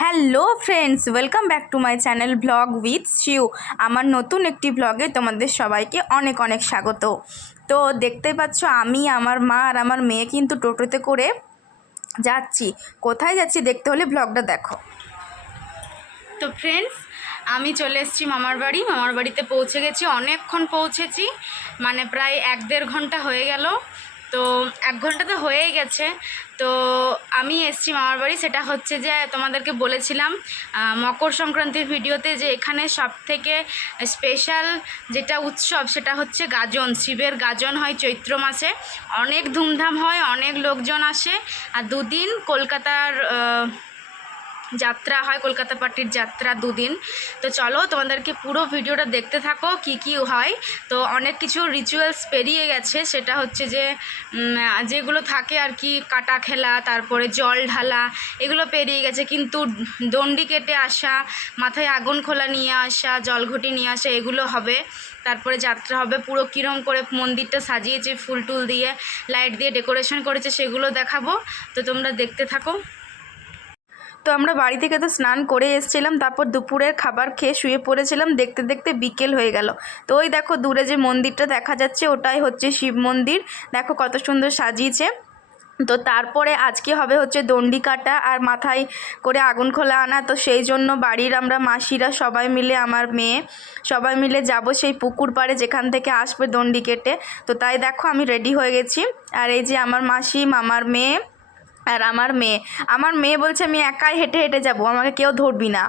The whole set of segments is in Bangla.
Hello friends, welcome back to my channel blog with Shiu. আমার নতুন একটি ব্লগে তোমাদের সবাইকে অনেক অনেক স্বাগত। তো দেখতেই পাচ্ছ, আমি, আমার মা আর আমার মেয়ে কিন্তু টোটোতে করে যাচ্ছি। কোথায় যাচ্ছি দেখতে হলে ব্লগটা দেখো। তো ফ্রেন্ডস, আমি চলে এসেছি মামার বাড়িতে পৌঁছে গেছি। অনেকক্ষণ পৌঁছেছি, মানে প্রায় 1-1.5 ঘন্টা হয়ে গেল। তো 1 ঘন্টা তো হয়েই গেছে। তো আমি এসেছি মামার বাড়ি, সেটা হচ্ছে যে তোমাদেরকে বলেছিলাম মকর সংক্রান্তির ভিডিওতে যে এখানে সবথেকে স্পেশাল যেটা উৎসব সেটা হচ্ছে গাজন। শিবের গাজন হয় চৈত্র মাসে, অনেক ধুমধাম হয়, অনেক লোকজন আসে। আর 2 দিন কলকাতার যাত্রা হয়, কলকাতা পার্টির যাত্রা 2 দিন। তো চলো তোমাদেরকে পুরো ভিডিওটা দেখতে থাকো কি কি হয়। তো অনেক কিছু রিচুয়ালস পেরিয়ে গেছে, সেটা হচ্ছে যে যেগুলো থাকে আর কি, কাটা খেলা, তারপরে জল ঢালা, এগুলো পেরিয়ে গেছে। কিন্তু দণ্ডি কেটে আসা, মাথায় আগুন খোলা নিয়ে আসা, জলঘটি নিয়ে আসা, এগুলো হবে। তারপরে যাত্রা হবে। পুরো কীরকম করে মন্দিরটা সাজিয়েছে, ফুল টুল দিয়ে, লাইট দিয়ে ডেকোরেশন করেছে, সেগুলো দেখাবো। তো তোমরা দেখতে থাকো। তো আমরা বাড়ি থেকে তো স্নান করে এসেছিলাম, তারপর দুপুরের খাবার খেয়ে শুয়ে পড়েছিলাম। দেখতে দেখতে বিকেল হয়ে গেল। তো ওই দেখো দূরে যে মন্দিরটা দেখা যাচ্ছে, ওটাই হচ্ছে শিব মন্দির। দেখো কত সুন্দর সাজিয়েছে। তো তারপরে আজকে হবে হচ্ছে দণ্ডি কাটা আর মাথায় করে আগুন খোলা আনা। তো সেই জন্য বাড়ির আমরা মাসিরা সবাই মিলে, আমার মেয়ে সবাই মিলে যাব সেই পুকুর পাড়ে যেখান থেকে আসবে দণ্ডি কেটে। তো তাই দেখো আমি রেডি হয়ে গেছি। আর এই যে আমার মাসি, মামার মেয়ে আর আমার মেয়ে বলছে আমি একাই হেঁটে হেঁটে যাব, আমাকে কেউ ধরবি না।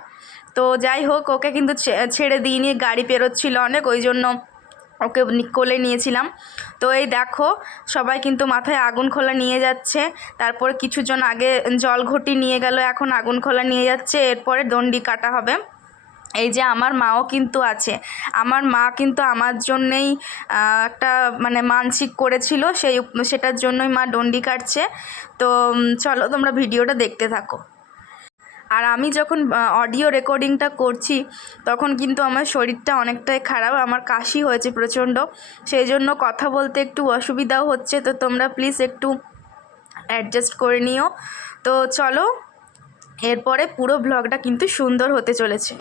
তো যাই হোক, ওকে কিন্তু ছেড়ে দিইনি, গাড়ি পেরোচ্ছিল অনেক, ওই জন্য ওকে কোলে নিয়েছিলাম। তো এই দেখো সবাই কিন্তু মাথায় আগুন খোলা নিয়ে যাচ্ছে। তারপর কিছুজন আগে জল ঘটি নিয়ে গেল, এখন আগুন খোলা নিয়ে যাচ্ছে। এরপরে দণ্ডি কাটা হবে। এই যে আমার মাও কিন্তু আছে। আমার মা কিন্তু আমার জন্যেই একটা মানে মানসিক করেছিল, সেটার জন্যই মা দণ্ডি কাটছে। তো চলো তোমরা ভিডিওটা দেখতে থাকো। আর আমি যখন অডিও রেকর্ডিংটা করছি তখন কিন্তু আমার শরীরটা অনেকটাই খারাপ, আমার কাশি হয়েছে প্রচণ্ড, সেই জন্য কথা বলতে একটু অসুবিধাও হচ্ছে। তো তোমরা প্লিজ একটু অ্যাডজাস্ট করে নিও। তো চলো, এরপরে পুরো ব্লগটা কিন্তু সুন্দর হতে চলেছে।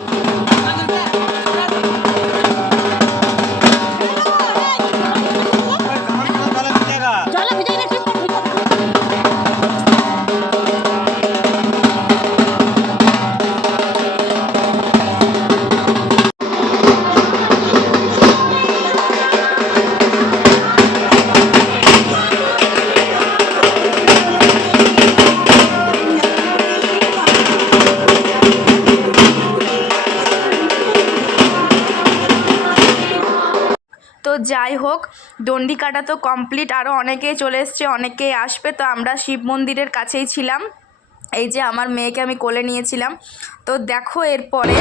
তো যাই হোক, দণ্ডি কাটা তো কমপ্লিট, আরও অনেকেই চলে এসছে, অনেকেই আসবে। তো আমরা শিব মন্দিরের কাছেই ছিলাম। এই যে আমার মেয়েকে আমি কোলে নিয়েছিলাম। তো দেখো এরপরে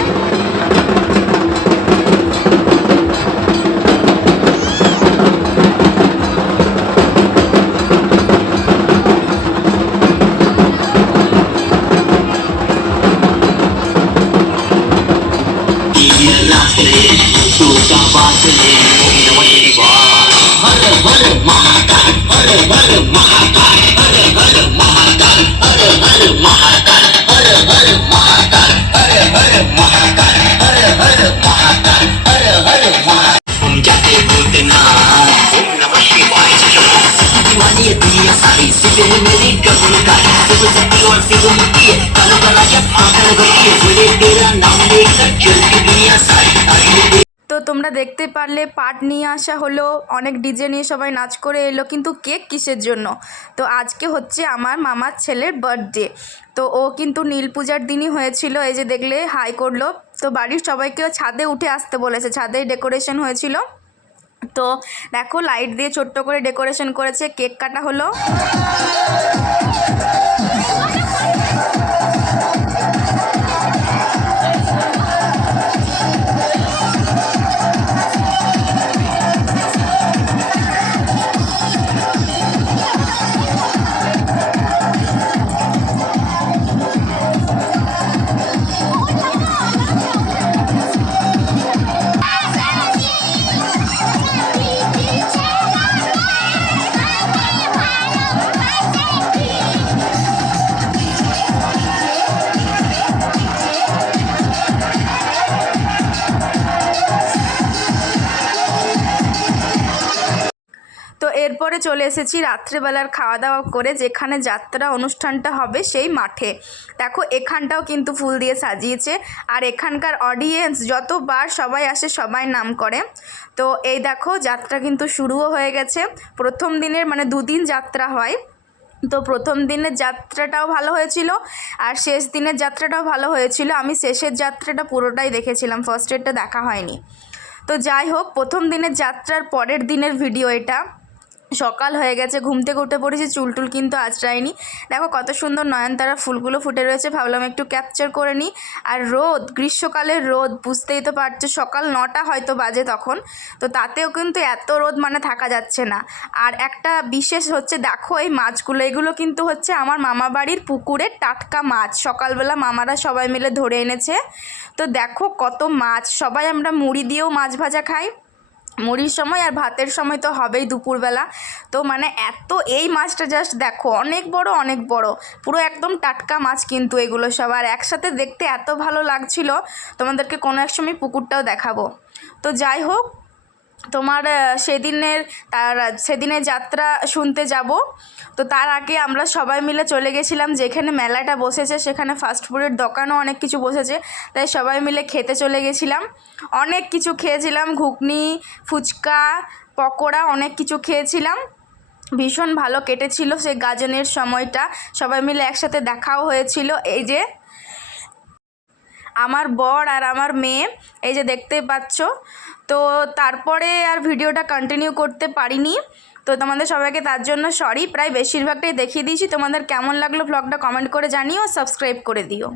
তো তোমরা দেখতে পারলে পাট নিয়ে আসা হলো, অনেক ডিজে নিয়ে সবাই নাচ করে এলো। কিন্তু কেক কিসের জন্য? তো আজকে হচ্ছে আমার মামার ছেলের বার্থডে। তো ও কিন্তু নীল পূজার দিনই হয়েছিল। এই যে দেখলে হাই করলো। তো বাড়ির সবাইকেও ছাদে উঠে আসতে বলেছে, ছাদেই ডেকোরেশন হয়েছিল। তো দেখো লাইট দিয়ে ছোট্ট করে ডেকোরেশন করেছে, কেক কাটা হলো। করে চলে এসেছি রাত্রেবেলার খাওয়া দাওয়া করে, যেখানে যাত্রা অনুষ্ঠানটা হবে সেই মাঠে। দেখো এখানটাও কিন্তু ফুল দিয়ে সাজিয়েছে, আর এখানকার অডিয়েন্স যতবার সবাই আসে সবাই নাম করে। তো এই দেখো যাত্রা কিন্তু শুরুও হয়ে গেছে। প্রথম দিনের মানে 2 দিন যাত্রা হয়, তো প্রথম দিনের যাত্রাটাও ভালো হয়েছিল আর শেষ দিনের যাত্রাটাও ভালো হয়েছিল। আমি শেষের যাত্রাটা পুরোটাই দেখেছিলাম, ফার্স্টেরটা দেখা হয়নি। তো যাই হোক, প্রথম দিনের যাত্রার পরের দিনের ভিডিও এটা। সকাল হয়ে গেছে, ঘুম থেকে উঠে পড়েছি, চুলটুল কিন্তু আঁচড়াইনি। দেখো কত সুন্দর নয়নতারা ফুলগুলো ফুটে রয়েছে, ভাবলাম একটু ক্যাপচার করে নিই। আর রোদ, গ্রীষ্মকালের রোদ, বুঝতেই তো পারছো, সকাল 9টা হয়তো বাজে তখন, তো তাতেও কিন্তু এত রোদ মানে থাকা যাচ্ছে না। আর একটা বিশেষ হচ্ছে, দেখো এই মাছগুলো, এগুলো কিন্তু হচ্ছে আমার মামা বাড়ির পুকুরের টাটকা মাছ, সকালবেলা মামারা সবাই মিলে ধরে এনেছে। তো দেখো কত মাছ, সবাই আমরা মুড়ি দিয়েও মাছ ভাজা খাই, মুড়ির সময় আর ভাতের সময় তো হবেই দুপুরবেলা। তো মানে এত, এই মাছটা জাস্ট দেখো অনেক বড় অনেক বড়, পুরো একদম টাটকা মাছ কিন্তু এগুলো সব, আর একসাথে দেখতে এত ভালো লাগছিল। তোমাদেরকে কোনো এক সময় পুকুরটাও দেখাবো। তো যাই হোক, তোমার সেদিনের যাত্রা শুনতে যাব। তো তার আগে আমরা সবাই মিলে চলে গেছিলাম যেখানে মেলাটা বসেছে, সেখানে ফাস্টফুডের দোকানও অনেক কিছু বসেছে, তাই সবাই মিলে খেতে চলে গেছিলাম। অনেক কিছু খেয়েছিলাম, ঘুগনি, ফুচকা, পকোড়া, অনেক কিছু খেয়েছিলাম। ভীষণ ভালো কেটেছিল সেই গাজনের সময়টা, সবাই মিলে একসাথে দেখাও হয়েছিল। এই যে আমার বর আর আমার মেয়ে, এই যে দেখতেই পাচ্ছ। তো তারপরে আর ভিডিওটা কন্টিনিউ করতে পারিনি, তো তোমাদের সবাইকে তার জন্য সরি। প্রায় বেশিরভাগটাই দেখিয়ে দিয়েছি। তোমাদের কেমন লাগলো ব্লগটা কমেন্ট করে জানিও, সাবস্ক্রাইব করে দিও।